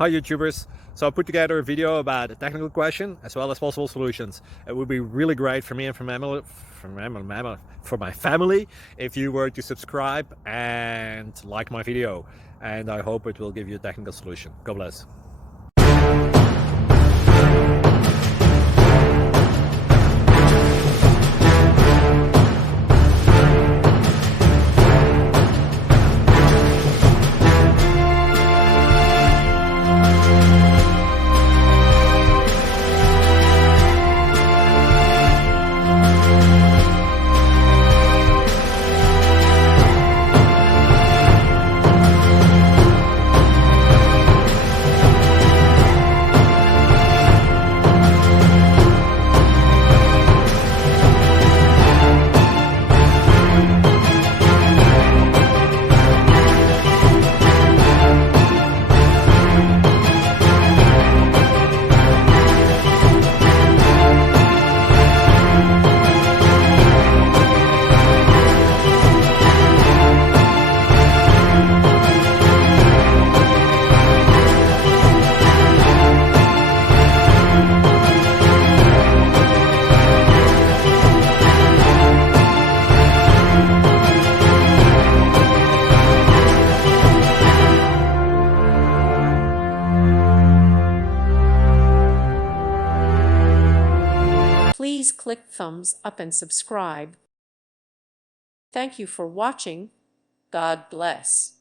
Hi YouTubers! So I put together a video about a technical question as well as possible solutions. It would be really great for me and for my family if you were to subscribe and like my video, and I hope it will give you a technical solution. God bless. Please click thumbs up and subscribe. Thank you for watching. God bless.